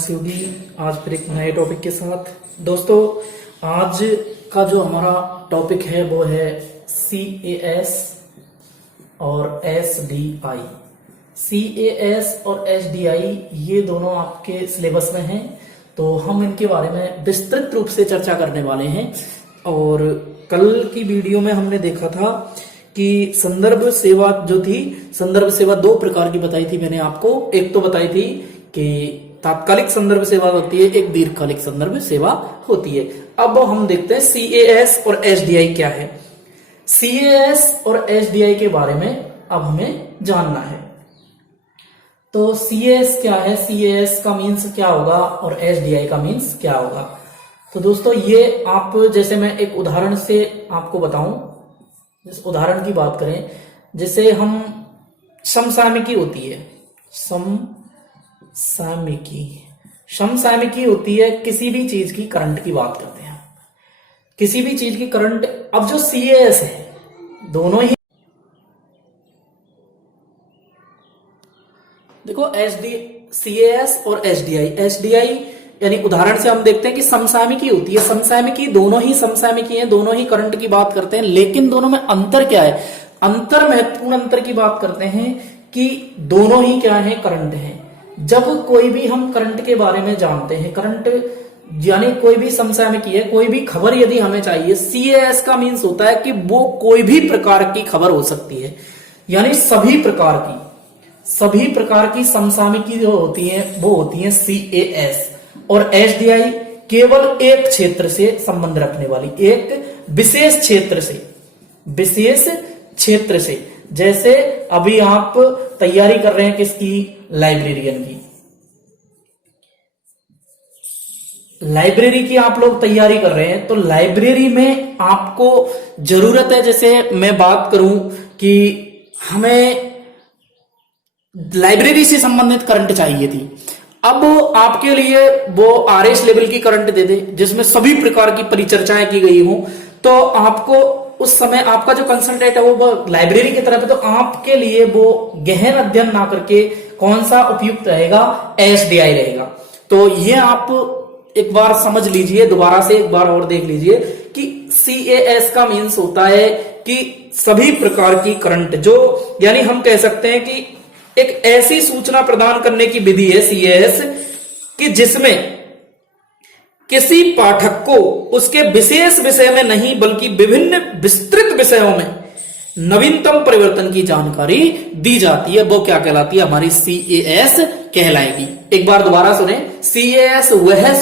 शिवगी आज फिर एक नए टॉपिक के साथ। दोस्तों आज का जो हमारा टॉपिक है वो है CAS और SDI। CAS और SDI ये दोनों आपके सिलेबस में हैं, तो हम इनके बारे में विस्तृत रूप से चर्चा करने वाले हैं। और कल की वीडियो में हमने देखा था कि संदर्भ सेवा जो थी, संदर्भ सेवा दो प्रकार की बताई थी मैंने आपको। एक तो बताई थी कि तात्कालिक संदर्भ सेवा होती है, एक दीर्घकालिक संदर्भ सेवा होती है। अब हम देखते हैं CAS और SDI क्या है। CAS और SDI के बारे में अब हमें जानना है। तो CAS क्या है, CAS का मीन्स क्या होगा और SDI का मीन्स क्या होगा। तो दोस्तों ये आप जैसे मैं एक उदाहरण से आपको बताऊं, इस उदाहरण की बात करें, जैसे हम समसामयिकी होती है, समसामयिकी होती है किसी भी चीज की करंट की बात करते हैं, किसी भी चीज की करंट। अब जो CAS है दोनों ही देखो CAS और SDI यानी उदाहरण से हम देखते हैं कि समसामयिकी होती है। समसामयिकी दोनों ही समसामयिकी हैं, दोनों ही करंट की बात करते हैं, लेकिन दोनों में अंतर क्या है, अंतर महत्वपूर्ण अंतर की बात करते हैं कि दोनों ही क्या है, करंट है। जब कोई भी हम करंट के बारे में जानते हैं, करंट यानी कोई भी समसामयिकी है, कोई भी खबर यदि हमें चाहिए, CAS का मीन्स होता है कि वो कोई भी प्रकार की खबर हो सकती है, यानी सभी प्रकार की समसामयिकी जो होती है वो होती है CAS। और SDI केवल एक क्षेत्र से संबंध रखने वाली, एक विशेष क्षेत्र से। जैसे अभी आप तैयारी कर रहे हैं किसकी, लाइब्रेरियन की, लाइब्रेरी की आप लोग तैयारी कर रहे हैं, तो लाइब्रेरी में आपको जरूरत है, जैसे मैं बात करूं कि हमें लाइब्रेरी से संबंधित करंट चाहिए थी। अब आपके लिए वो RS लेवल की करंट दे दे जिसमें सभी प्रकार की परिचर्चाएं की गई हो, तो आपको उस समय आपका जो कंसल्टेंट है वो लाइब्रेरी की तरफ है, तो आपके लिए वो गहन अध्ययन ना करके कौन सा उपयुक्त रहेगा, SDI रहेगा। तो ये आप एक बार समझ लीजिए, दोबारा से एक बार और देख लीजिए कि CAS का मीन्स होता है कि सभी प्रकार की करंट, जो यानी हम कह सकते हैं कि एक ऐसी सूचना प्रदान करने की विधि है CAS कि जिसमें किसी पाठक को उसके विशेष विषय में नहीं बल्कि विभिन्न विस्तृत विषयों में नवीनतम परिवर्तन की जानकारी दी जाती है। वो क्या कहलाती है, हमारी CAS कहलाएगी। एक बार दोबारा सुने, CAS वह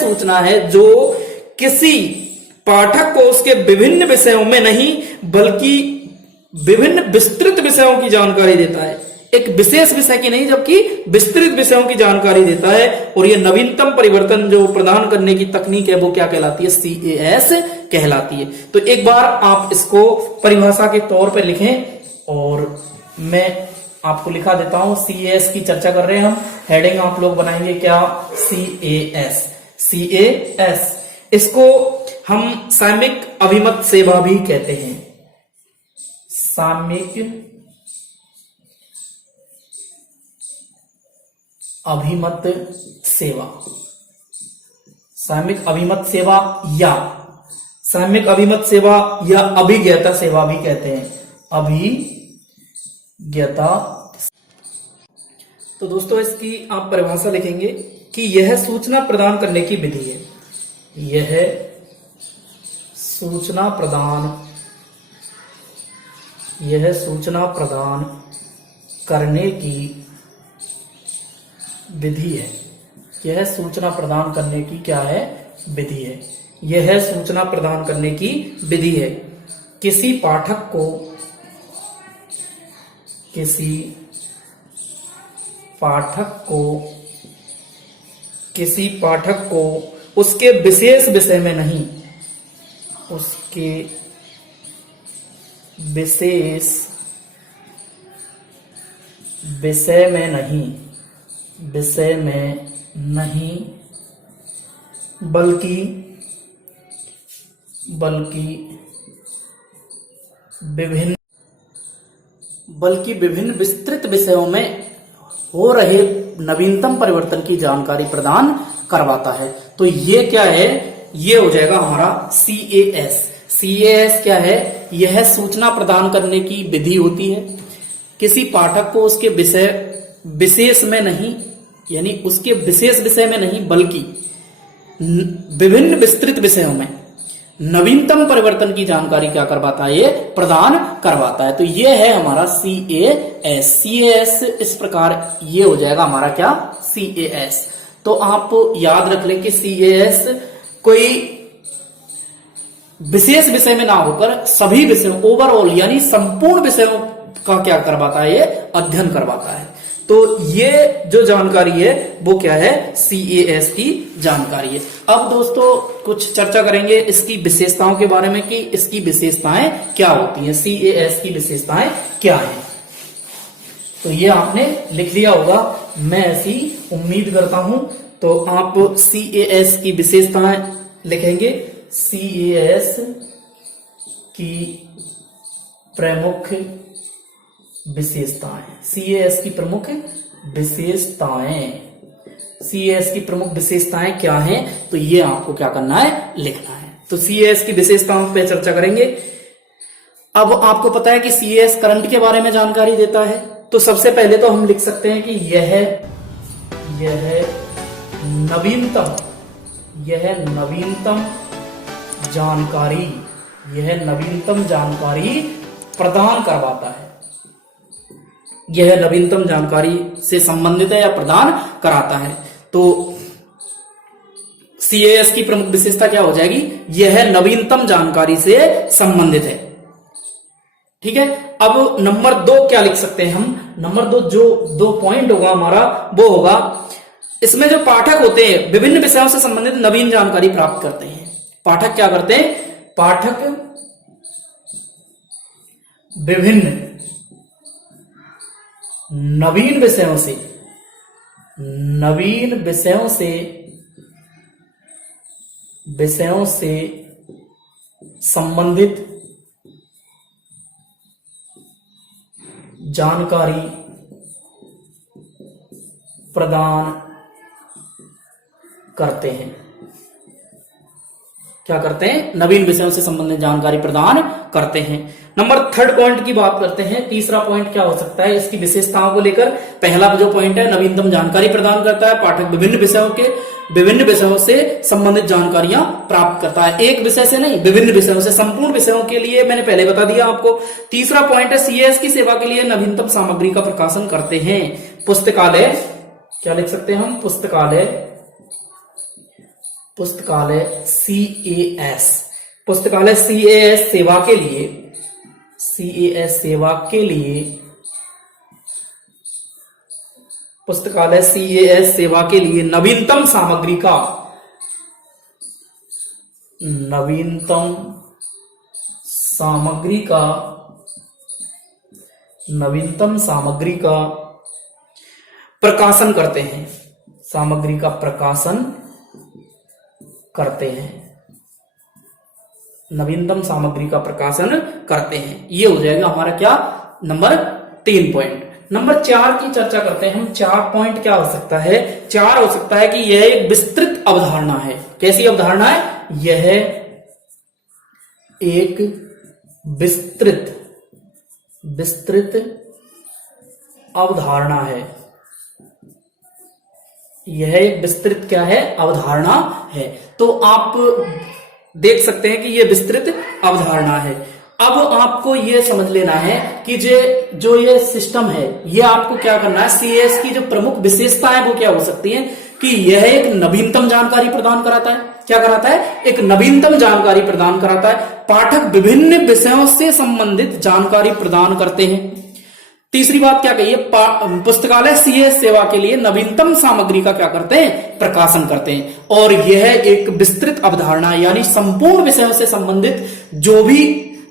सूचना है जो किसी पाठक को उसके विभिन्न विषयों में नहीं बल्कि विभिन्न विस्तृत विषयों की जानकारी देता है। एक विशेष विषय की नहीं जबकि विस्तृत विषयों की जानकारी देता है। और ये नवीनतम परिवर्तन जो प्रदान करने की तकनीक है वो क्या कहलाती है, CAS कहलाती है। तो एक बार आप इसको परिभाषा के तौर पर लिखें और मैं आपको लिखा देता हूं। CAS की चर्चा कर रहे हैं हम, हेडिंग आप लोग बनाएंगे क्या, CAS। इसको हम सामयिक अभिमत सेवा भी कहते हैं, सामयिक अभिमत सेवा, सामयिक अभिमत सेवा या सामयिक अभिमत सेवा या अभिज्ञता सेवा भी कहते हैं, अभिज्ञता। तो दोस्तों इसकी आप परिभाषा लिखेंगे कि यह सूचना प्रदान करने की विधि है, यह सूचना प्रदान करने की विधि है, यह सूचना प्रदान करने की क्या है, विधि है। यह सूचना प्रदान करने की विधि है किसी पाठक को उसके विशेष विषय में नहीं, उसके विशेष विषय में नहीं बल्कि विभिन्न विस्तृत विषयों में हो रहे नवीनतम परिवर्तन की जानकारी प्रदान करवाता है। तो ये क्या है, ये हो जाएगा हमारा CAS। CAS क्या है, यह सूचना प्रदान करने की विधि होती है किसी पाठक को उसके विषय विशेष में नहीं, यानी उसके विशेष विषय में नहीं बल्कि विभिन्न विस्तृत विषयों में नवीनतम परिवर्तन की जानकारी क्या करवाता है, ये प्रदान करवाता है। तो ये है हमारा CAS। CAS इस प्रकार ये हो जाएगा हमारा क्या, CAS। तो आप याद रख लें कि CAS कोई विशेष विषय में ना होकर सभी विषयों, ओवरऑल यानी संपूर्ण विषयों का क्या करवाता है, ये अध्ययन करवाता है। तो ये जो जानकारी है वो क्या है, CAS की जानकारी है। अब दोस्तों कुछ चर्चा करेंगे इसकी विशेषताओं के बारे में कि इसकी विशेषताएं क्या होती हैं, CAS की विशेषताएं क्या हैं। तो ये आपने लिख लिया होगा, मैं ऐसी उम्मीद करता हूं। तो आप CAS की विशेषताएं लिखेंगे, CAS की प्रमुख विशेषताएं, CAS की प्रमुख विशेषताएं, CAS की प्रमुख विशेषताएं क्या हैं, तो ये आपको क्या करना है, लिखना है। तो CAS की विशेषताओं पे चर्चा करेंगे। अब आपको पता है कि CAS करंट के बारे में जानकारी देता है। तो सबसे पहले तो हम लिख सकते हैं कि यह नवीनतम जानकारी प्रदान करवाता है। यह नवीनतम जानकारी से संबंधित है या प्रदान कराता है। तो CAS की प्रमुख विशेषता क्या हो जाएगी, यह नवीनतम जानकारी से संबंधित है। ठीक है। अब नंबर 2 क्या लिख सकते हैं हम, नंबर 2 जो 2 पॉइंट होगा हमारा वो होगा, इसमें जो पाठक होते हैं विभिन्न विषयों से संबंधित नवीन जानकारी प्राप्त करते हैं। पाठक क्या करते हैं, पाठक विभिन्न नवीन विषयों से संबंधित जानकारी प्रदान करते हैं। क्या करते हैं, नवीन विषयों से संबंधित जानकारी प्रदान करते हैं। नंबर 3 पॉइंट की बात करते हैं। तीसरा पॉइंट क्या हो सकता है इसकी विशेषताओं को लेकर। पहला जो पॉइंट है, नवीनतम जानकारी प्रदान करता है, पाठक विभिन्न विषयों से संबंधित जानकारियां प्राप्त करता है। एक विषय से नहीं, विभिन्न विषयों से, संपूर्ण विषयों के लिए मैंने पहले बता दिया आपको। तीसरा पॉइंट है, CAS की सेवा के लिए नवीनतम सामग्री का प्रकाशन करते हैं। पुस्तकालय, क्या लिख सकते हैं हम, पुस्तकालय CAS सेवा के लिए पुस्तकालय CAS सेवा के लिए नवीनतम सामग्री का प्रकाशन करते हैं। सामग्री का प्रकाशन करते हैं, नवीनतम सामग्री का प्रकाशन करते हैं। ये हो जाएगा हमारा क्या, नंबर 3 पॉइंट। नंबर 4 की चर्चा करते हैं हम। 4 पॉइंट क्या हो सकता है, 4 हो सकता है कि यह एक विस्तृत अवधारणा है। कैसी अवधारणा है, यह एक विस्तृत अवधारणा है। यह एक विस्तृत क्या है, अवधारणा है। तो आप देख सकते हैं कि यह विस्तृत अवधारणा है। अब आपको यह समझ लेना है कि जो ये सिस्टम है, ये आपको क्या करना है, CAS की जो प्रमुख विशेषता है वो क्या हो सकती है कि यह एक नवीनतम जानकारी प्रदान कराता है। क्या कराता है, एक नवीनतम जानकारी प्रदान कराता है। पाठक विभिन्न विषयों से संबंधित जानकारी प्रदान करते हैं। तीसरी बात क्या कही है, पुस्तकालय CAS सेवा के लिए नवीनतम सामग्री का क्या करते हैं, प्रकाशन करते हैं। और यह एक विस्तृत अवधारणा यानी संपूर्ण विषयों से संबंधित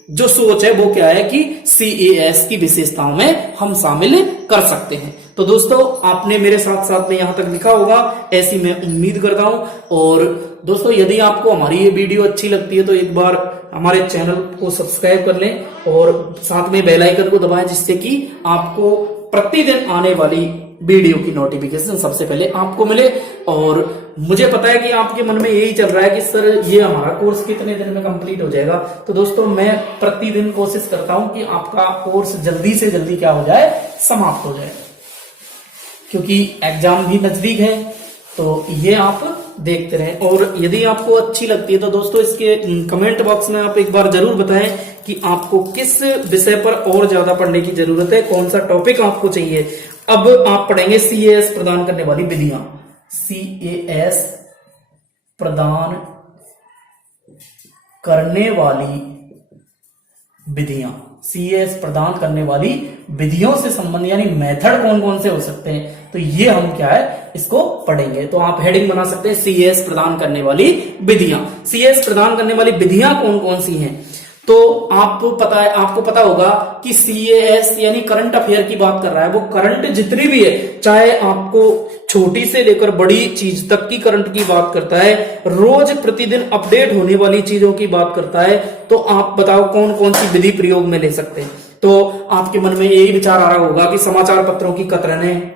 जो सोच है वो क्या है कि CAS की विशेषताओं में हम शामिल कर सकते हैं। तो दोस्तों आपने मेरे साथ साथ में यहां तक लिखा होगा, ऐसी मैं उम्मीद करता हूं। और दोस्तों यदि आपको हमारी ये वीडियो अच्छी लगती है तो एक बार हमारे चैनल को सब्सक्राइब कर लें और साथ में बेल आइकन को दबाएं, जिससे कि आपको प्रतिदिन आने वाली वीडियो की नोटिफिकेशन सबसे पहले आपको मिले। और मुझे पता है कि आपके मन में यही चल रहा है कि सर ये हमारा कोर्स कितने दिन में कंप्लीट हो जाएगा। तो दोस्तों मैं प्रतिदिन कोशिश करता हूं कि आपका कोर्स जल्दी से जल्दी क्या हो जाए, समाप्त हो जाए, क्योंकि एग्जाम भी नजदीक है। तो ये आप देखते रहें। और यदि आपको अच्छी लगती है तो दोस्तों इसके कमेंट बॉक्स में आप एक बार जरूर बताएं कि आपको किस विषय पर और ज्यादा पढ़ने की जरूरत है, कौन सा टॉपिक आपको चाहिए। अब आप पढ़ेंगे सीएएस प्रदान करने वाली विधियां। सीएएस प्रदान करने वाली विधियां, सीएएस प्रदान करने वाली विधियों से संबंध यानी मेथड कौन कौन से हो सकते हैं, तो ये हम क्या है इसको पढ़ेंगे। तो आप हेडिंग बना सकते हैं सीएएस प्रदान करने वाली विधियां। सीएएस प्रदान करने वाली विधियां कौन कौन सी हैं, तो आपको पता होगा कि सीएएस यानी करंट अफेयर की बात कर रहा है। वो करंट जितनी भी है, चाहे आपको छोटी से लेकर बड़ी चीज तक की करंट की बात करता है, रोज प्रतिदिन अपडेट होने वाली चीजों की बात करता है। तो आप बताओ कौन कौन सी विधि प्रयोग में ले सकते हैं। तो आपके मन में यही विचार आ रहा होगा कि समाचार पत्रों की कतरनें।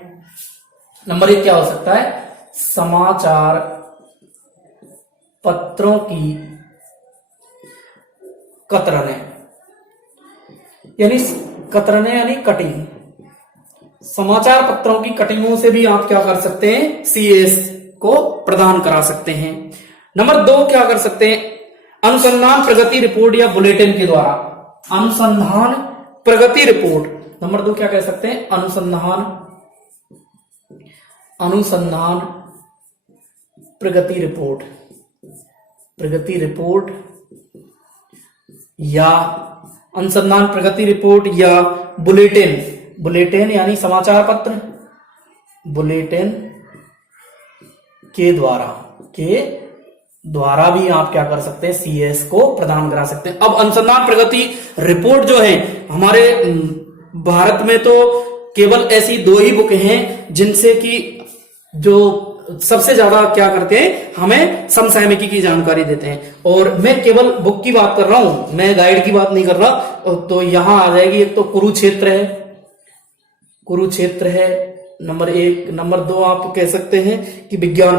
नंबर 1 क्या हो सकता है, समाचार पत्रों की कतरनें यानी कटिंग। समाचार पत्रों की कटिंगों से भी आप क्या कर सकते हैं, सीएएस को प्रदान करा सकते हैं। नंबर 2 क्या कर सकते हैं, अनुसंधान प्रगति रिपोर्ट या बुलेटिन के द्वारा। अनुसंधान प्रगति रिपोर्ट। नंबर 2 क्या कह सकते हैं, अनुसंधान प्रगति रिपोर्ट या अनुसंधान प्रगति रिपोर्ट या बुलेटिन यानी समाचार पत्र, बुलेटिन के द्वारा भी आप क्या कर सकते हैं, सीएएस को प्रदान करा सकते हैं। अब अनुसंधान प्रगति रिपोर्ट जो है, हमारे भारत में तो केवल ऐसी 2 ही बुक हैं जिनसे कि जो सबसे ज्यादा क्या करते हैं, हमें समसामयिकी की जानकारी देते हैं। और मैं केवल बुक की बात कर रहा हूं, मैं गाइड की बात नहीं कर रहा। तो यहां आ जाएगी, एक तो कुरुक्षेत्र है नंबर 1। नंबर 2 आप कह सकते हैं कि विज्ञान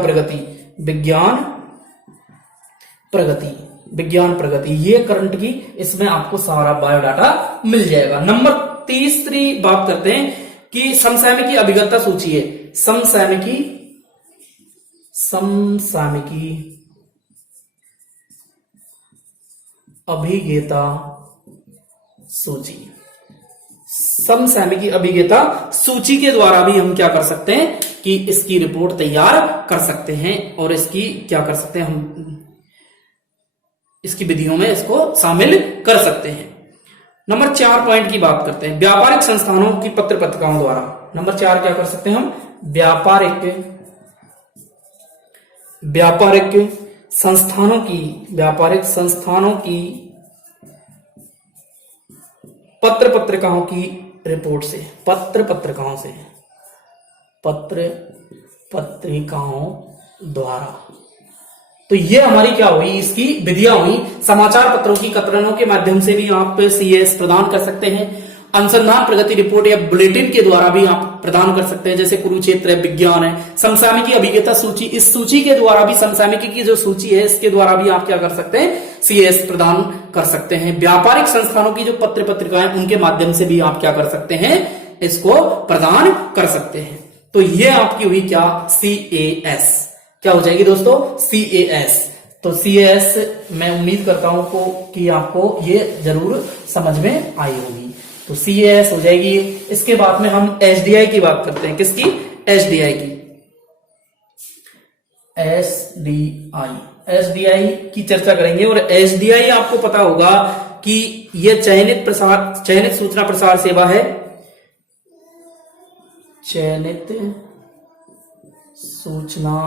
प्रगति, ये करंट की, इसमें आपको सारा बायोडाटा मिल जाएगा। नंबर 3 बात करते हैं कि समसामयिकी अभिज्ञता सूची है। समसामयिकी अभिज्ञता सूची। समसामयिकी अभिज्ञता सूची के द्वारा भी हम क्या कर सकते हैं कि इसकी रिपोर्ट तैयार कर सकते हैं और इसकी क्या कर सकते हैं, हम इसकी विधियों में इसको शामिल कर सकते हैं। नंबर 4 पॉइंट की बात करते हैं, व्यापारिक संस्थानों की पत्र पत्रिकाओं द्वारा। नंबर 4 क्या कर सकते हैं हम, व्यापारिक संस्थानों की पत्र पत्रिकाओं की रिपोर्ट से, पत्र पत्रिकाओं द्वारा। तो ये हमारी क्या हुई, इसकी विधियां हुई। समाचार पत्रों की कतरनों के माध्यम से भी आप सीएएस प्रदान कर सकते हैं। अनुसंधान प्रगति रिपोर्ट या बुलेटिन के द्वारा भी आप प्रदान कर सकते हैं, जैसे कुरुक्षेत्र है, विज्ञान है। समसामयिकी अभिज्ञता सूची, इस सूची के द्वारा भी, समसामयिकी की जो सूची है इसके द्वारा भी आप क्या कर सकते हैं, सीएएस प्रदान कर सकते हैं। व्यापारिक संस्थानों की जो पत्र पत्रिकाएं, उनके माध्यम से भी आप क्या कर सकते हैं, इसको प्रदान कर सकते हैं। तो ये आपकी हुई क्या, सीएएस। क्या हो जाएगी दोस्तों, सीएएस। तो सीएएस मैं उम्मीद करता हूं कि आपको ये जरूर समझ में आई होगी। तो सीएएस हो जाएगी। इसके बाद में हम एसडीआई की बात करते हैं। किसकी, एसडीआई की। एसडीआई की चर्चा करेंगे। और एसडीआई आपको पता होगा कि यह चयनित सूचना प्रसार सेवा है। चयनित सूचना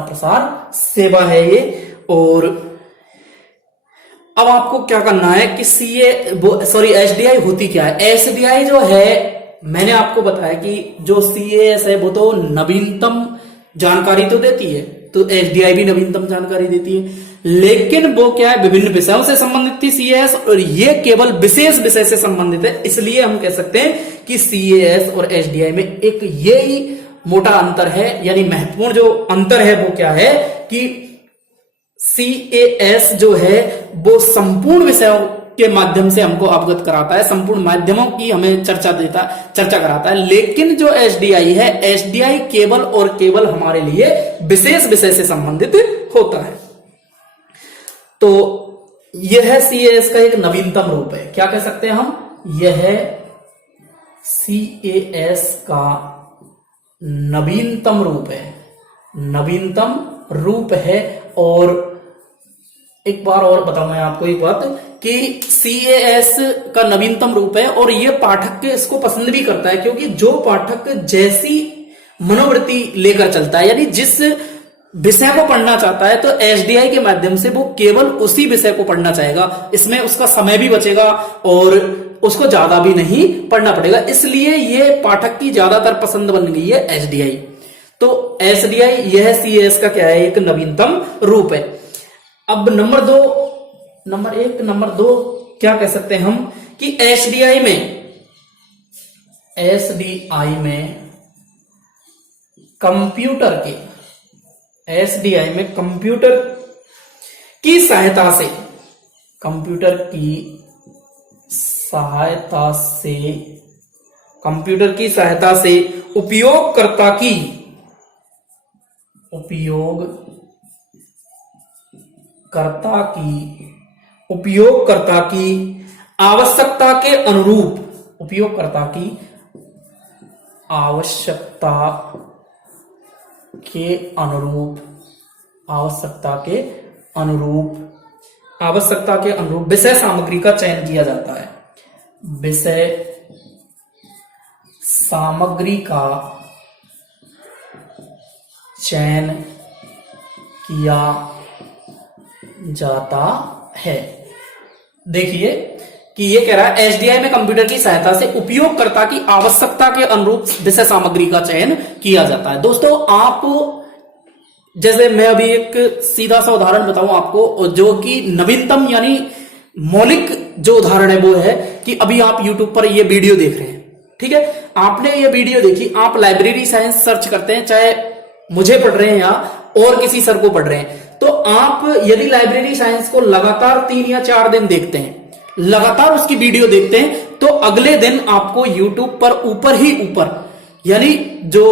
प्रसार सेवा है ये। और अब आपको क्या करना है कि एसडीआई होती क्या है। एसडीआई जो है, मैंने आपको बताया कि जो सीएएस है वो तो नवीनतम जानकारी तो देती है, तो एसडीआई भी नवीनतम जानकारी देती है। लेकिन वो क्या है, विभिन्न विषयों से संबंधित थी सीएएस, और ये केवल विशेष विषय से संबंधित है। इसलिए हम कह सकते हैं कि सीएएस और एसडीआई में एक ये ही मोटा अंतर है, यानी महत्वपूर्ण जो अंतर है वो क्या है कि सीएएस जो है वो संपूर्ण विषयों के माध्यम से हमको अवगत कराता है, संपूर्ण माध्यमों की हमें चर्चा कराता है। लेकिन जो एसडीआई है, एसडीआई केवल और केवल हमारे लिए विशेष विषय से संबंधित होता है। तो यह सीएएस का एक नवीनतम रूप है। क्या कह सकते हैं हम, यह सीएएस का नवीनतम रूप है, नवीनतम रूप है। और एक बार और बताऊं मैं आपको एक बात कि सीएएस का नवीनतम रूप है, और ये पाठक के इसको पसंद भी करता है, क्योंकि जो पाठक जैसी मनोवृत्ति लेकर चलता है, यानी जिस विषय को पढ़ना चाहता है, तो एसडीआई के माध्यम से वो केवल उसी विषय को पढ़ना चाहेगा। इसमें उसका समय भी बचेगा और उसको ज्यादा भी नहीं पढ़ना पड़ेगा। इसलिए ये पाठक की ज्यादातर पसंद बन गई है एसडीआई। तो एसडीआई यह सीएएस का क्या है, एक नवीनतम रूप है। अब नंबर दो क्या कह सकते हैं हम कि एसडीआई में कंप्यूटर की सहायता से उपयोगकर्ता की आवश्यकता के अनुरूप विषय सामग्री का चयन किया जाता है। विषय सामग्री का चयन किया जाता है। देखिए कि ये कह रहा है एसडीआई में कंप्यूटर की सहायता से उपयोगकर्ता की आवश्यकता के अनुरूप विषय सामग्री का चयन किया जाता है। दोस्तों, आप जैसे मैं अभी एक सीधा सा उदाहरण बताऊं आपको, जो कि नवीनतम यानी मौलिक जो उदाहरण है वो है कि अभी आप यूट्यूब पर ये वीडियो देख रहे हैं, ठीक है, आपने ये वीडियो देखी, आप लाइब्रेरी साइंस सर्च करते हैं, चाहे मुझे पढ़ रहे हैं या और किसी सर को पढ़ रहे हैं, तो आप यदि लाइब्रेरी साइंस को लगातार 3 या 4 दिन देखते हैं, लगातार उसकी वीडियो देखते हैं, तो अगले दिन आपको यूट्यूब पर ऊपर यानी जो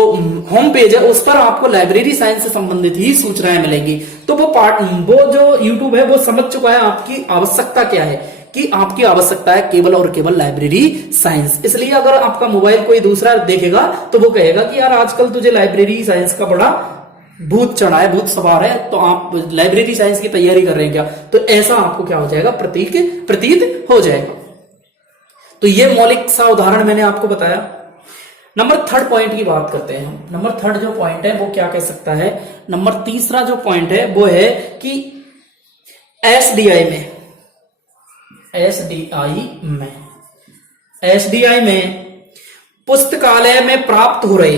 होम पेज है उस पर आपको लाइब्रेरी साइंस से संबंधित ही सूचनाएं मिलेंगी। तो वो जो यूट्यूब है वो समझ चुका है आपकी आवश्यकता क्या है, कि आपकी आवश्यकता है केवल और केवल लाइब्रेरी साइंस। इसलिए अगर आपका मोबाइल कोई दूसरा देखेगा तो वो कहेगा कि यार आजकल तुझे लाइब्रेरी साइंस का बड़ा भूत चढ़ा है, भूत सवार है, तो आप लाइब्रेरी साइंस की तैयारी कर रहे हैं क्या? तो ऐसा आपको क्या हो जाएगा, प्रतीत हो जाएगा। तो ये मौलिक सा उदाहरण मैंने आपको बताया। नंबर 3 पॉइंट की बात करते हैं हम। नंबर 3 जो पॉइंट है वो क्या कह सकता है, नंबर 3 जो पॉइंट है वो है कि एसडीआई में पुस्तकालय में प्राप्त हो रहे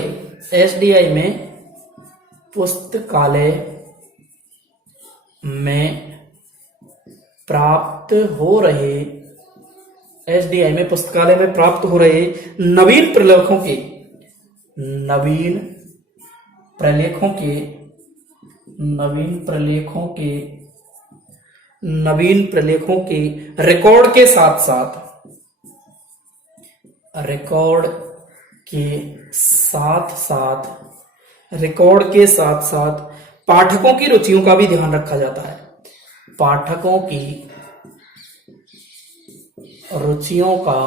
नवीन प्रलेखों के रिकॉर्ड के साथ साथ पाठकों की रुचियों का भी ध्यान रखा जाता है। पाठकों की रुचियों का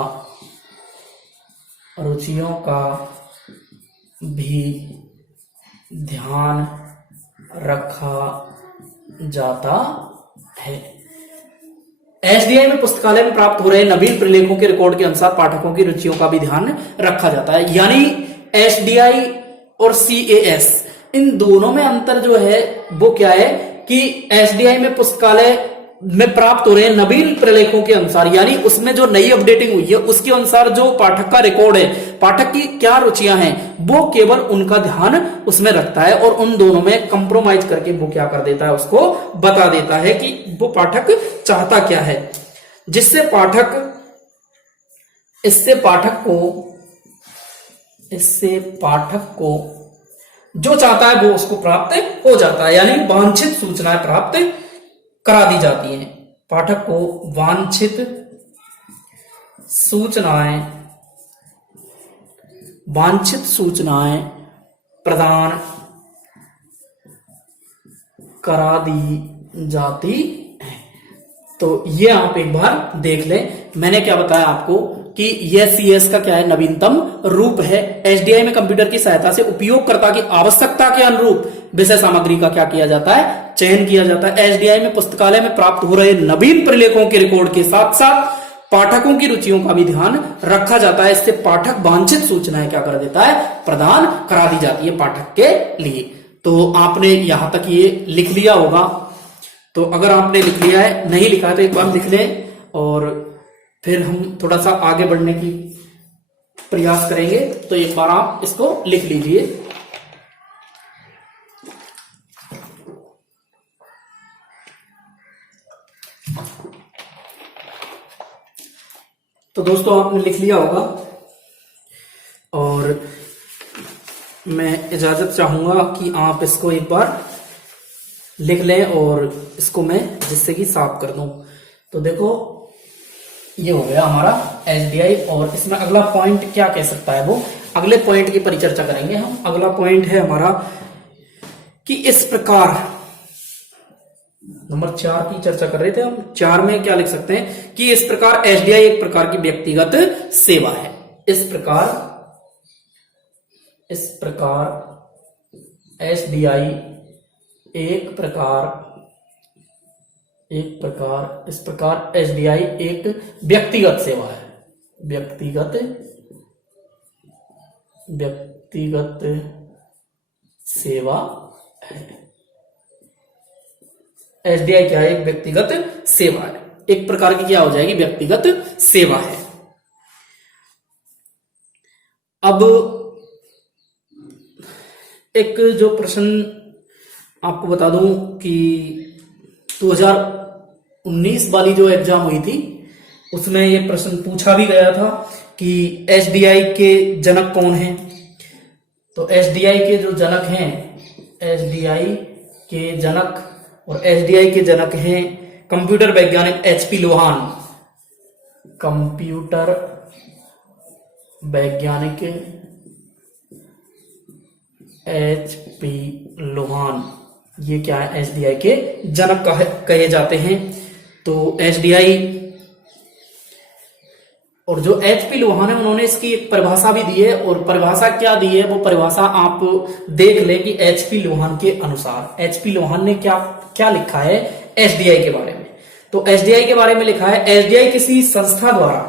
भी ध्यान रखा जाता है। एसडीआई में पुस्तकालय में प्राप्त हो रहे नवीन प्रलेखों के रिकॉर्ड के अनुसार पाठकों की रुचियों का भी ध्यान रखा जाता है। यानी एसडीआई और सीएएस इन दोनों में अंतर जो है वो क्या है कि एसडीआई में पुस्तकालय में प्राप्त हो रहे हैं नवीन प्रलेखों के अनुसार, यानी उसमें जो नई अपडेटिंग हुई है उसके अनुसार जो पाठक का रिकॉर्ड है, पाठक की क्या रुचियां हैं, वो केवल उनका ध्यान उसमें रखता है और उन दोनों में कंप्रोमाइज करके वो क्या कर देता है, उसको बता देता है कि वो पाठक चाहता क्या है, जिससे इससे पाठक को जो चाहता है वो उसको प्राप्त हो जाता है, यानी वांछित सूचनाएं प्राप्त करा दी जाती हैं। पाठक को वांछित सूचनाएं प्रदान करा दी जाती है। तो ये आप एक बार देख लें, मैंने क्या बताया आपको कि यह सीएस का क्या है, नवीनतम रूप है। एचडीआई में कंप्यूटर की सहायता से उपयोगकर्ता की आवश्यकता के अनुरूप विषय सामग्री का क्या किया जाता है, चयन किया जाता है। एचडीआई में पुस्तकालय में प्राप्त हो रहे नवीन प्रलेखों के रिकॉर्ड के साथ साथ पाठकों की रुचियों का भी ध्यान रखा जाता है। इससे पाठक वांछित सूचनाएं क्या कर देता है, प्रदान करा दी जाती है पाठक के लिए। तो आपने यहां तक ये लिख लिया होगा। तो अगर आपने लिख लिया है, नहीं लिखा है तो एक बार लिख लें और फिर हम थोड़ा सा आगे बढ़ने की प्रयास करेंगे। तो एक बार आप इसको लिख लीजिए। तो दोस्तों आपने लिख लिया होगा और मैं इजाजत चाहूंगा कि आप इसको एक बार लिख लें और इसको मैं जिससे कि साफ कर दूं। तो देखो ये हो गया हमारा एचडीआई, और इसमें अगला पॉइंट क्या कह सकता है, वो अगले पॉइंट की परिचर्चा करेंगे हम। अगला पॉइंट है हमारा कि इस प्रकार, नंबर 4 की चर्चा कर रहे थे हम। 4 में क्या लिख सकते हैं कि इस प्रकार एचडीआई एक प्रकार की व्यक्तिगत सेवा है। इस प्रकार एचडीआई इस प्रकार एचडीआई एक व्यक्तिगत सेवा है। व्यक्तिगत सेवा है। एचडीआई क्या है, एक व्यक्तिगत सेवा है। एक प्रकार की क्या हो जाएगी, व्यक्तिगत सेवा है। अब एक जो प्रश्न आपको बता दूं कि 2019 वाली जो एग्जाम हुई थी उसमें ये प्रश्न पूछा भी गया था कि एचडीआई के जनक कौन हैं। तो एचडीआई के जो जनक हैं, एचडीआई के जनक और एचडीआई के जनक हैं कंप्यूटर वैज्ञानिक एचपी लोहान। कंप्यूटर वैज्ञानिक एचपी लोहान, ये क्या है, एचडीआई के जनक कहे जाते हैं। तो एचडीआई और जो एचपी लोहान है उन्होंने इसकी एक परिभाषा भी दी है, और परिभाषा क्या दी है वो परिभाषा आप देख लें कि एचपी लोहान के अनुसार एचपी लोहान ने क्या क्या लिखा है एचडीआई के बारे में। तो एचडीआई के बारे में लिखा है, एचडीआई किसी संस्था द्वारा,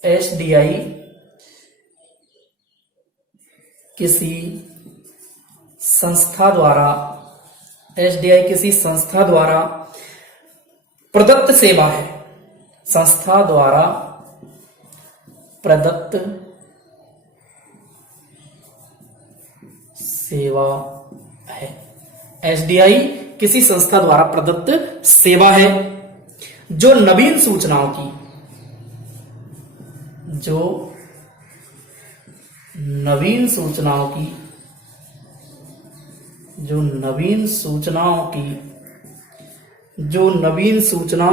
एचडीआई किसी संस्था द्वारा प्रदत्त सेवा है। संस्था द्वारा प्रदत्त सेवा है। एचडीआई किसी संस्था द्वारा प्रदत्त सेवा है जो नवीन सूचनाओं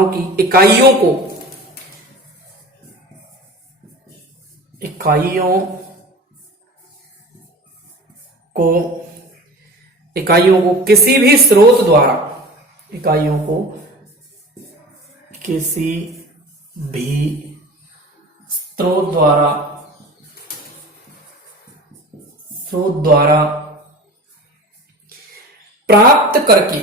की इकाइयों को किसी भी स्रोत द्वारा प्राप्त करके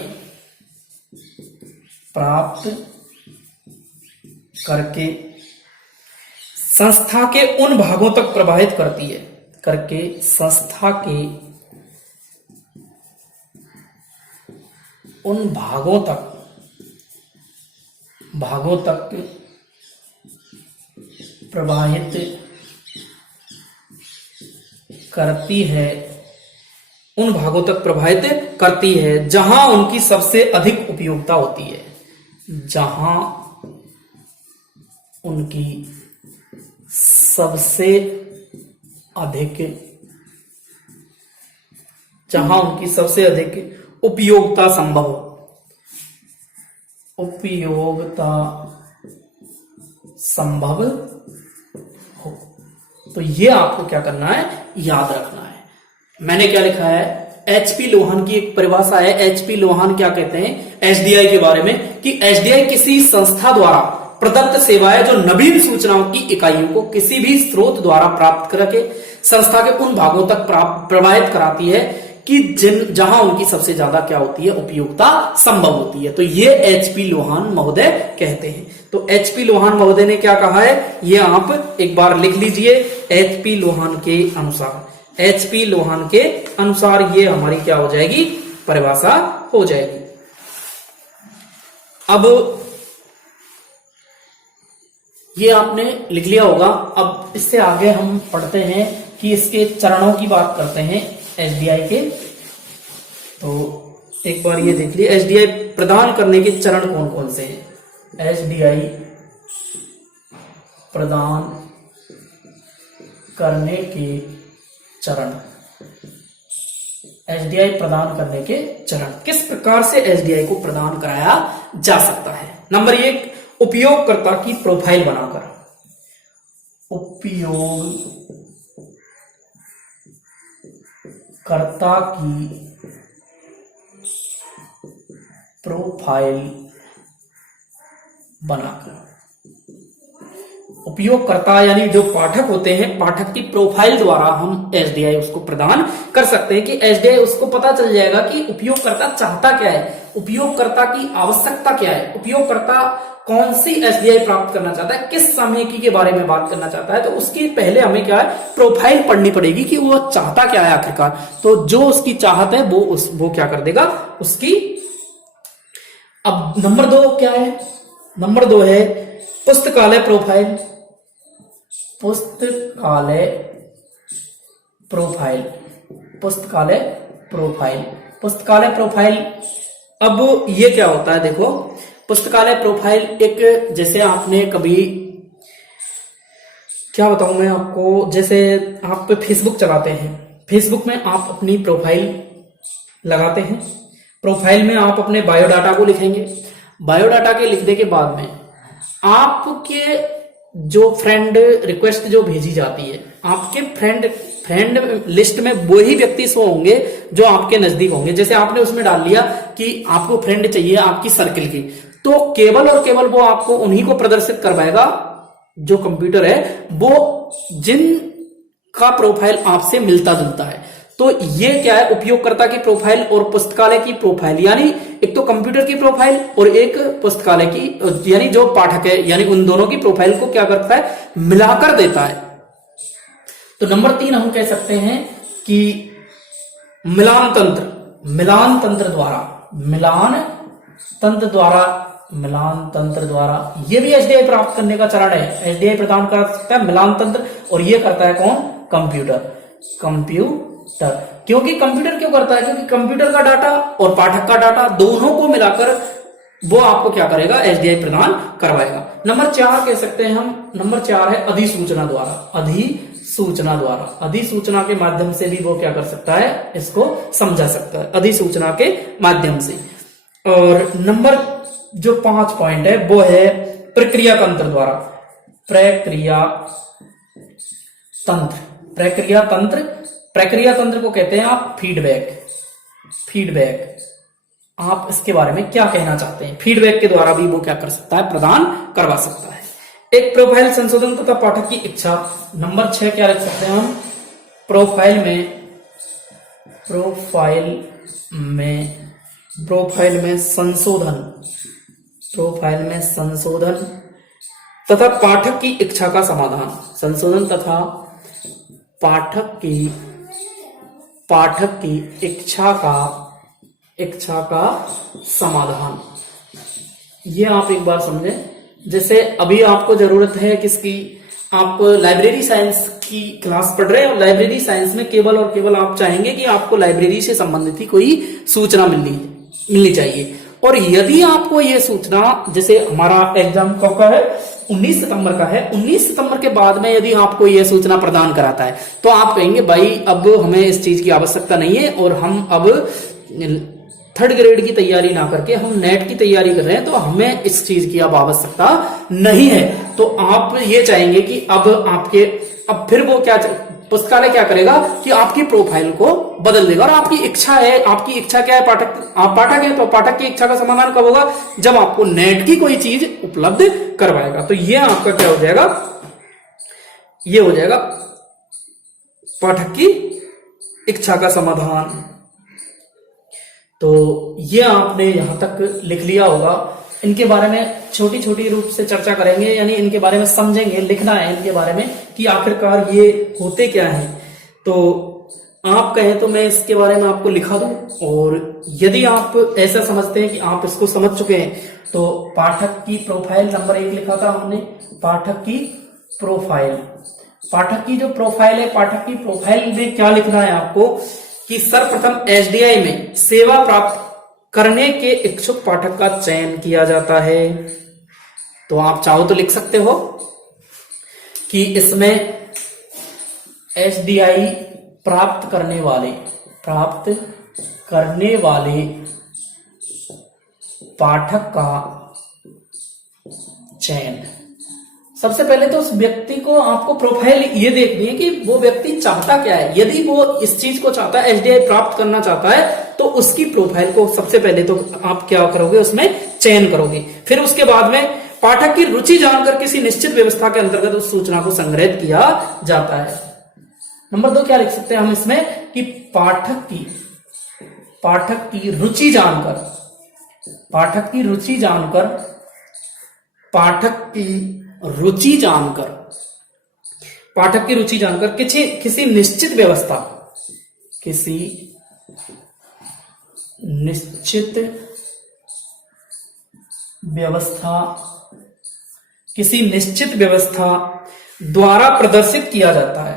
संस्था के उन भागों तक प्रवाहित करती है, संस्था के उन भागों तक भागों तक प्रवाहित करती है, उन भागों तक प्रभावित करती है जहां उनकी सबसे अधिक उपयोगिता होती है, जहां उनकी सबसे अधिक उपयोगिता संभव हो। तो ये आपको क्या करना है, याद रखना है। मैंने क्या लिखा है, एचपी लोहान की एक परिभाषा है। एचपी लोहान क्या कहते हैं एसडीआई के बारे में, कि एसडीआई किसी संस्था द्वारा प्रदत्त सेवाएं जो नवीन सूचनाओं की इकाइयों को किसी भी स्रोत द्वारा प्राप्त करके संस्था के उन भागों तक प्रवाहित कराती है कि जहां उनकी सबसे ज्यादा क्या होती है, उपयोगिता संभव होती है। तो ये एचपी लोहान महोदय कहते हैं। तो एचपी लोहान महोदय ने क्या कहा है, ये आप एक बार लिख लीजिए। एचपी लोहान के अनुसार ये हमारी क्या हो जाएगी, परिभाषा हो जाएगी। अब ये आपने लिख लिया होगा। अब इससे आगे हम पढ़ते हैं कि इसके चरणों की बात करते हैं एसडीआई के। तो एक बार ये देख लिए, एसडीआई प्रदान करने के चरण कौन कौन से हैं। एसडीआई प्रदान करने के चरण, एसडीआई प्रदान करने के चरण, किस प्रकार से एसडीआई को प्रदान कराया जा सकता है। नंबर 1, उपयोगकर्ता की प्रोफाइल बनाकर, उपयोगकर्ता की प्रोफाइल बनाकर, उपयोगकर्ता यानी जो पाठक होते हैं, पाठक की प्रोफाइल द्वारा हम एसडीआई उसको प्रदान कर सकते हैं, कि एसडीआई उसको पता चल जाएगा कि उपयोगकर्ता चाहता क्या है, उपयोगकर्ता की आवश्यकता क्या है, उपयोगकर्ता कौन सी एसडीआई प्राप्त करना चाहता है, किस समय के बारे में बात करना चाहता है। तो उसकी पहले हमें क्या है, प्रोफाइल पढ़नी पड़ेगी कि वो चाहता क्या है आखिरकार। तो जो उसकी चाहत है वो क्या कर देगा उसकी। अब नंबर 2 क्या है, नंबर 2 है पुस्तकालय प्रोफाइल। पुस्तकालय प्रोफाइल। अब ये क्या होता है, देखो पुस्तकालय प्रोफाइल एक, जैसे आपने कभी, क्या बताऊं मैं आपको, जैसे आप फेसबुक चलाते हैं, फेसबुक में आप अपनी प्रोफाइल लगाते हैं, प्रोफाइल में आप अपने बायोडाटा को लिखेंगे। बायोडाटा के लिखने के बाद में आपके जो फ्रेंड रिक्वेस्ट जो भेजी जाती है, आपके फ्रेंड लिस्ट में वही व्यक्ति सो होंगे जो आपके नजदीक होंगे। जैसे आपने उसमें डाल लिया कि आपको फ्रेंड चाहिए आपकी सर्किल की, तो केवल और केवल वो आपको उन्हीं को प्रदर्शित करवाएगा, जो कंप्यूटर है वो जिन का प्रोफाइल आपसे मिलता जुलता है। तो ये क्या है, उपयोगकर्ता की प्रोफाइल और पुस्तकालय की प्रोफाइल, यानी एक तो कंप्यूटर की प्रोफाइल और एक पुस्तकालय की, यानी जो पाठक है, यानी उन दोनों की प्रोफाइल को क्या करता है, मिलाकर देता है। तो नंबर 3 हम कह सकते हैं कि मिलान तंत्र द्वारा ये भी एसडीआई प्राप्त करने का चरण है। एसडीआई प्रदान कर सकता है मिलान तंत्र, और ये करता है कौन, कंप्यूटर। क्योंकि कंप्यूटर क्यों करता है, क्योंकि कंप्यूटर का डाटा और पाठक का डाटा दोनों को मिलाकर वो आपको क्या करेगा, एसडीआई प्रदान करवाएगा। नंबर 4 कह सकते हैं हम, नंबर 4 है अधिसूचना द्वारा। अधिसूचना के माध्यम से भी वो क्या कर सकता है, इसको समझा सकता है, अधिसूचना के माध्यम से। और नंबर जो 5 पॉइंट है वो है प्रक्रिया तंत्र द्वारा। प्रक्रिया तंत्र को कहते हैं आप फीडबैक। आप इसके बारे में क्या कहना चाहते हैं, फीडबैक के द्वारा भी वो क्या कर सकता है, प्रदान करवा सकता है। एक प्रोफाइल संशोधन तथा पाठक की इच्छा। नंबर 6 क्या रख सकते हैं हम, प्रोफाइल में संशोधन तथा पाठक की इच्छा का समाधान। संशोधन तथा पाठक की इच्छा का समाधान, ये आप एक बार समझें। जैसे अभी आपको जरूरत है किसकी, आप लाइब्रेरी साइंस की क्लास पढ़ रहे हैं और लाइब्रेरी साइंस में केवल और केवल आप चाहेंगे कि आपको लाइब्रेरी से संबंधित ही कोई सूचना मिलनी चाहिए। और यदि आपको ये सूचना, जैसे हमारा एग्जाम कब का है, 19 सितंबर का है, 19 सितंबर के बाद में यदि आपको यह सूचना प्रदान कराता है तो आप कहेंगे भाई अब हमें इस चीज की आवश्यकता नहीं है और हम अब 3rd ग्रेड की तैयारी ना करके हम नेट की तैयारी कर रहे हैं, तो हमें इस चीज की अब आवश्यकता नहीं है। तो आप ये चाहेंगे कि अब फिर वो क्या, पुस्तकालय क्या करेगा कि आपकी प्रोफाइल को बदल देगा। और आपकी इच्छा है, आपकी इच्छा क्या है, आप पाठक हैं, तो पाठक की इच्छा का समाधान कब होगा, जब आपको नेट की कोई चीज उपलब्ध करवाएगा। तो ये आपका क्या हो जाएगा, ये हो जाएगा पाठक की इच्छा का समाधान। तो ये आपने यहां तक लिख लिया होगा। इनके बारे में छोटी छोटी रूप से चर्चा करेंगे, यानी इनके बारे में समझेंगे, लिखना है इनके बारे में कि आखिरकार ये होते क्या हैं। तो आप कहें तो मैं इसके बारे में आपको लिखा दूं, और यदि आप ऐसा समझते हैं कि आप इसको समझ चुके हैं तो पाठक की प्रोफाइल नंबर 1 लिखा था हमने, पाठक की प्रोफाइल। पाठक की जो प्रोफाइल है, पाठक की प्रोफाइल में क्या लिखना है आपको कि सर्वप्रथम एसडीआई में सेवा प्राप्त करने के इच्छुक पाठक का चयन किया जाता है। तो आप चाहो तो लिख सकते हो कि इसमें एसडीआई प्राप्त करने वाले पाठक का चयन। सबसे पहले तो उस व्यक्ति को आपको प्रोफाइल ये देखनी है कि वो व्यक्ति चाहता क्या है। यदि वो इस चीज को चाहता है, एसडीआई प्राप्त करना चाहता है, तो उसकी प्रोफाइल को सबसे पहले तो आप क्या करोगे, उसमें चयन करोगे। फिर उसके बाद में पाठक की रुचि जानकर किसी निश्चित व्यवस्था के अंतर्गत उस सूचना को संग्रहित किया जाता है। नंबर 2 क्या लिख सकते हैं हम इसमें कि पाठक की रुचि जानकर किसी निश्चित व्यवस्था द्वारा प्रदर्शित किया जाता है।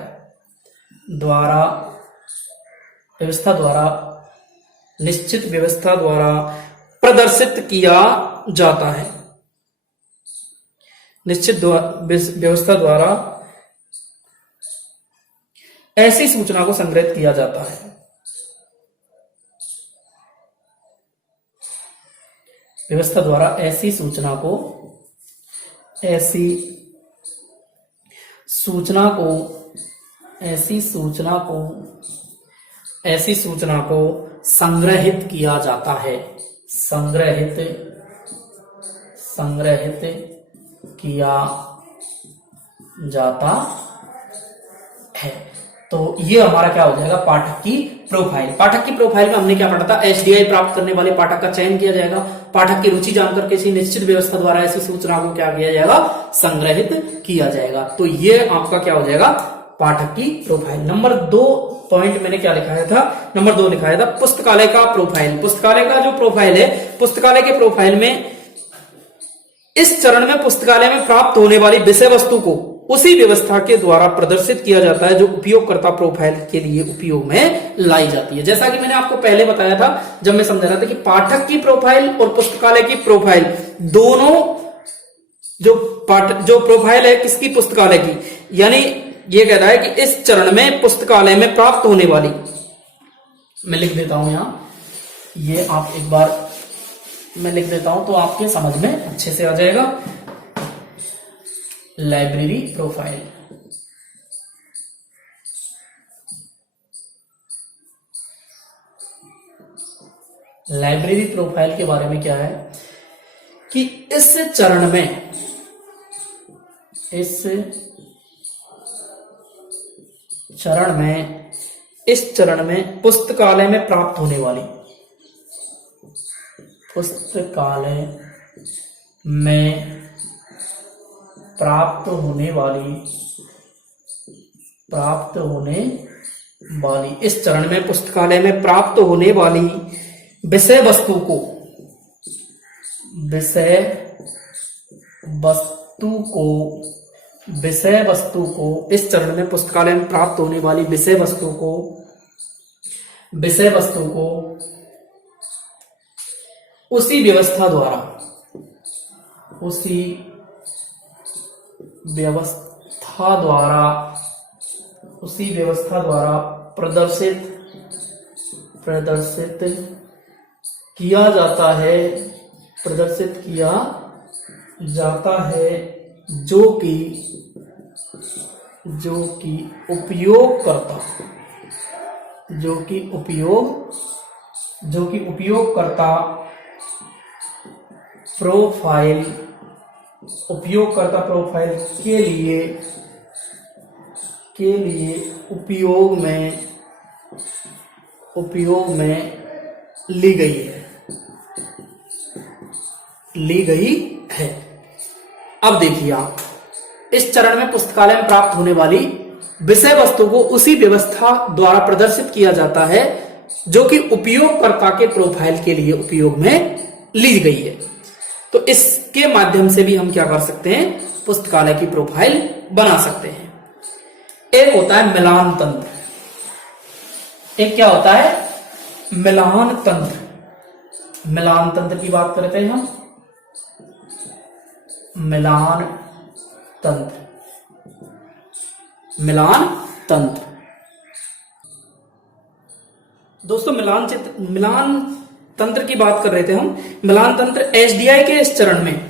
निश्चित व्यवस्था द्वारा प्रदर्शित किया जाता है। निश्चित व्यवस्था द्वारा ऐसी सूचना को संग्रहित किया जाता है। व्यवस्था द्वारा ऐसी सूचना को संग्रहित किया जाता है। संग्रहित किया जाता है। तो ये हमारा क्या हो जाएगा, पाठक की प्रोफाइल। पाठक की प्रोफाइल में हमने क्या पढ़ा था, एसडीआई प्राप्त करने वाले पाठक का चयन किया जाएगा। पाठक की रुचि जानकर किसी निश्चित व्यवस्था द्वारा ऐसी सूचना को क्या किया जाएगा, संग्रहित किया जाएगा। तो ये आपका क्या हो जाएगा, पाठक की प्रोफाइल। नंबर 2 पॉइंट मैंने क्या लिखाया था, नंबर 2 लिखाया था पुस्तकालय का प्रोफाइल। पुस्तकालय का जो प्रोफाइल है, पुस्तकालय के प्रोफाइल में इस चरण में पुस्तकालय में प्राप्त होने वाली विषय वस्तु को उसी व्यवस्था के द्वारा प्रदर्शित किया जाता है जो उपयोगकर्ता प्रोफाइल के लिए उपयोग में लाई जाती है। जैसा कि मैंने आपको पहले बताया था जब मैं समझा रहा था कि पाठक की प्रोफाइल और पुस्तकालय की प्रोफाइल दोनों जो प्रोफाइल है किसकी, पुस्तकालय की, यानी ये कहता है कि इस चरण में पुस्तकालय में प्राप्त होने वाली, मैं लिख देता हूं यहां, ये आप एक बार मैं लिख देता हूं तो आपके समझ में अच्छे से आ जाएगा। लाइब्रेरी प्रोफाइल, लाइब्रेरी प्रोफाइल के बारे में क्या है कि इस चरण में पुस्तकालय में प्राप्त होने वाली इस चरण में पुस्तकालय में प्राप्त होने वाली विषय वस्तु को विषय वस्तु को इस चरण में पुस्तकालय में प्राप्त होने वाली विषय वस्तु को उसी व्यवस्था द्वारा प्रदर्शित किया जाता है जो कि उपयोगकर्ता प्रोफाइल के लिए उपयोग में ली गई है। अब देखिए आप, इस चरण में पुस्तकालय में प्राप्त होने वाली विषय वस्तु को उसी व्यवस्था द्वारा प्रदर्शित किया जाता है जो कि उपयोगकर्ता के प्रोफाइल के लिए उपयोग में ली गई है। तो इसके माध्यम से भी हम क्या कर सकते हैं, पुस्तकालय की प्रोफाइल बना सकते हैं। एक होता है मिलान तंत्र। एक क्या होता है, मिलान तंत्र। मिलान तंत्र की बात करते हैं हम। मिलान तंत्र दोस्तों, मिलान तंत्र की बात कर रहे थे हम। मिलान तंत्र एसडीआई के इस चरण में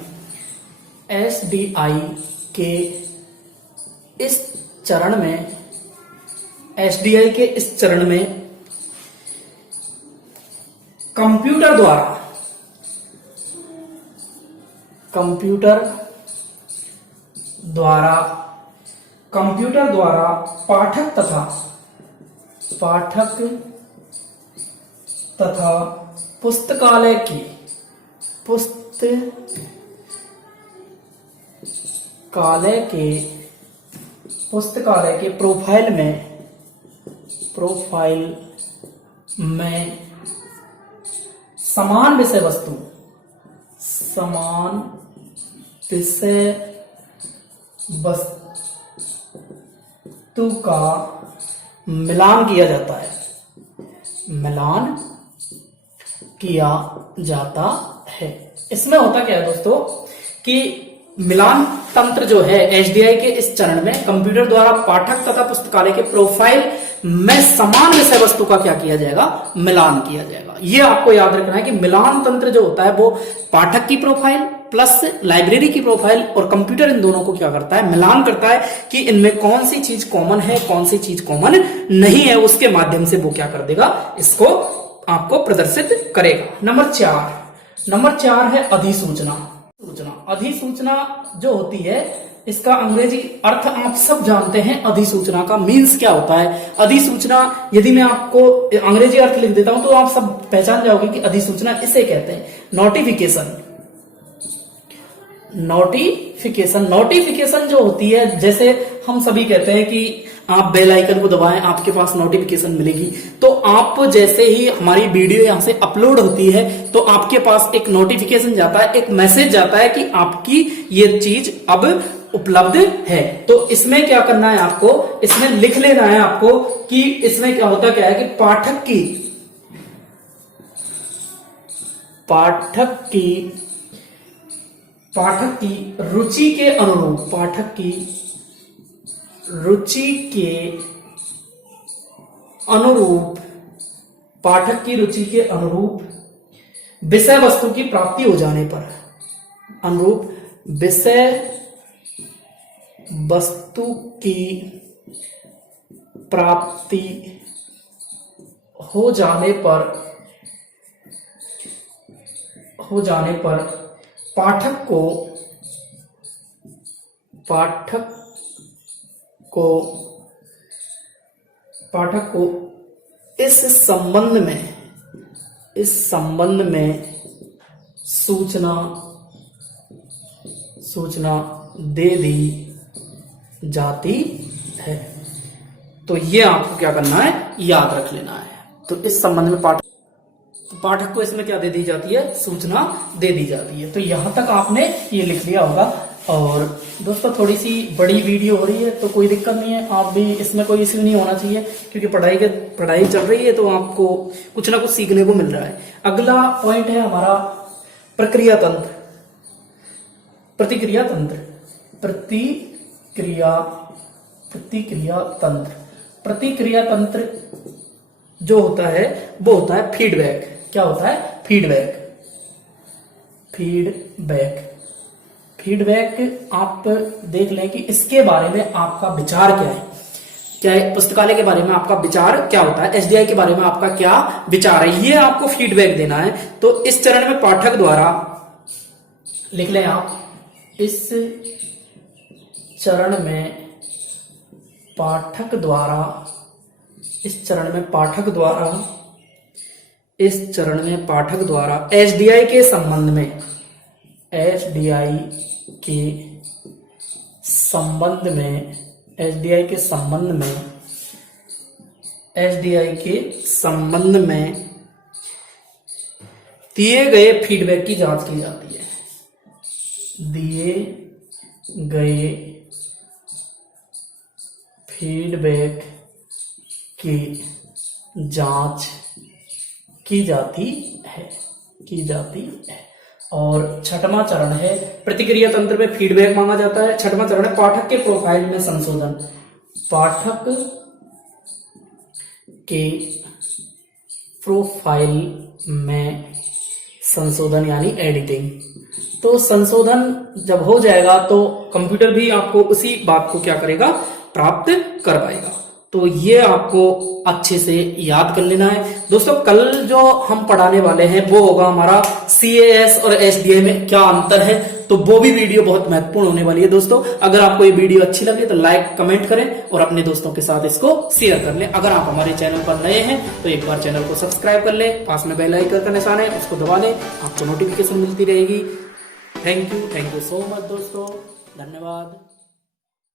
कंप्यूटर द्वारा पाठक तथा पुस्तकालय के प्रोफाइल में समान विषय वस्तु का मिलान किया जाता है। इसमें होता क्या है दोस्तों कि मिलान तंत्र जो है एसडीआई के इस चरण में कंप्यूटर द्वारा पाठक तथा पुस्तकालय के प्रोफाइल में समान विषय वस्तु का क्या किया जाएगा, मिलान किया जाएगा। ये आपको याद रखना है कि मिलान तंत्र जो होता है वो पाठक की प्रोफाइल प्लस लाइब्रेरी की प्रोफाइल और कंप्यूटर, इन दोनों को क्या करता है, मिलान करता है कि इनमें कौन सी चीज कॉमन है, कौन सी चीज कॉमन नहीं है। उसके माध्यम से वो क्या कर देगा, इसको आपको प्रदर्शित करेगा। नंबर 4 है अधिसूचना। अधिसूचना जो होती है, इसका अंग्रेजी अर्थ आप सब जानते हैं। अधिसूचना का मीन्स क्या होता है। अधिसूचना यदि मैं आपको अंग्रेजी अर्थ लिख देता हूं तो आप सब पहचान जाओगे कि अधिसूचना इसे कहते हैं। नोटिफिकेशन जो होती है, जैसे हम सभी कहते हैं कि आप बेल आइकन को दबाएं, आपके पास नोटिफिकेशन मिलेगी। तो आप जैसे ही हमारी वीडियो यहां से अपलोड होती है तो आपके पास एक नोटिफिकेशन जाता है, एक मैसेज जाता है कि आपकी ये चीज अब उपलब्ध है। तो इसमें क्या करना है आपको, इसमें लिख लेना है आपको कि इसमें क्या होता क्या है कि पाठक की रुचि के अनुरूप विषय वस्तु की प्राप्ति हो जाने पर, पाठक को इस संबंध में सूचना दे दी जाती है। तो ये आपको क्या करना है, याद रख लेना है। तो इस संबंध में पाठक को इसमें क्या दे दी जाती है, सूचना दे दी जाती है। तो यहां तक आपने ये लिख लिया होगा। और दोस्तों थोड़ी सी बड़ी वीडियो हो रही है तो कोई दिक्कत नहीं है, आप भी इसमें कोई इश्यू नहीं होना चाहिए, क्योंकि पढ़ाई चल रही है तो आपको कुछ ना कुछ सीखने को मिल रहा है। अगला पॉइंट है हमारा प्रक्रिया तंत्र, प्रतिक्रिया तंत्र, प्रतिक्रिया तंत्र। प्रतिक्रिया तंत्र जो होता है वो होता है फीडबैक। क्या होता है? फीडबैक आप देख लें कि इसके बारे में आपका विचार क्या है। क्या है? पुस्तकालय के बारे में आपका विचार क्या होता है, एसडीआई के बारे में आपका क्या विचार है, ये आपको फीडबैक देना है। तो इस चरण में पाठक द्वारा, लिख लें आप, इस चरण में पाठक द्वारा एसडीआई के संबंध में दिए गए फीडबैक की जांच की जाती है। दिए गए फीडबैक की जांच की जाती है। और छठवां चरण है प्रतिक्रिया तंत्र में फीडबैक मांगा जाता है। छठवां चरण है पाठक के प्रोफाइल में संशोधन। पाठक के प्रोफाइल में संशोधन यानी एडिटिंग। तो संशोधन जब हो जाएगा तो कंप्यूटर भी आपको उसी बात को क्या करेगा, प्राप्त कर पाएगा। तो ये आपको अच्छे से याद कर लेना है। दोस्तों कल जो हम पढ़ाने वाले हैं वो होगा हमारा CAS और SDI में क्या अंतर है, तो वो भी वीडियो बहुत महत्वपूर्ण होने वाली है। दोस्तों अगर आपको ये वीडियो अच्छी लगे तो लाइक कमेंट करें और अपने दोस्तों के साथ इसको शेयर कर लें। अगर आप हमारे चैनल पर नए हैं तो एक बार चैनल को सब्सक्राइब कर लें, पास में बेल आइकन का निशान है उसको दबा लें, आपको नोटिफिकेशन मिलती रहेगी। थैंक यू सो मच दोस्तों, धन्यवाद।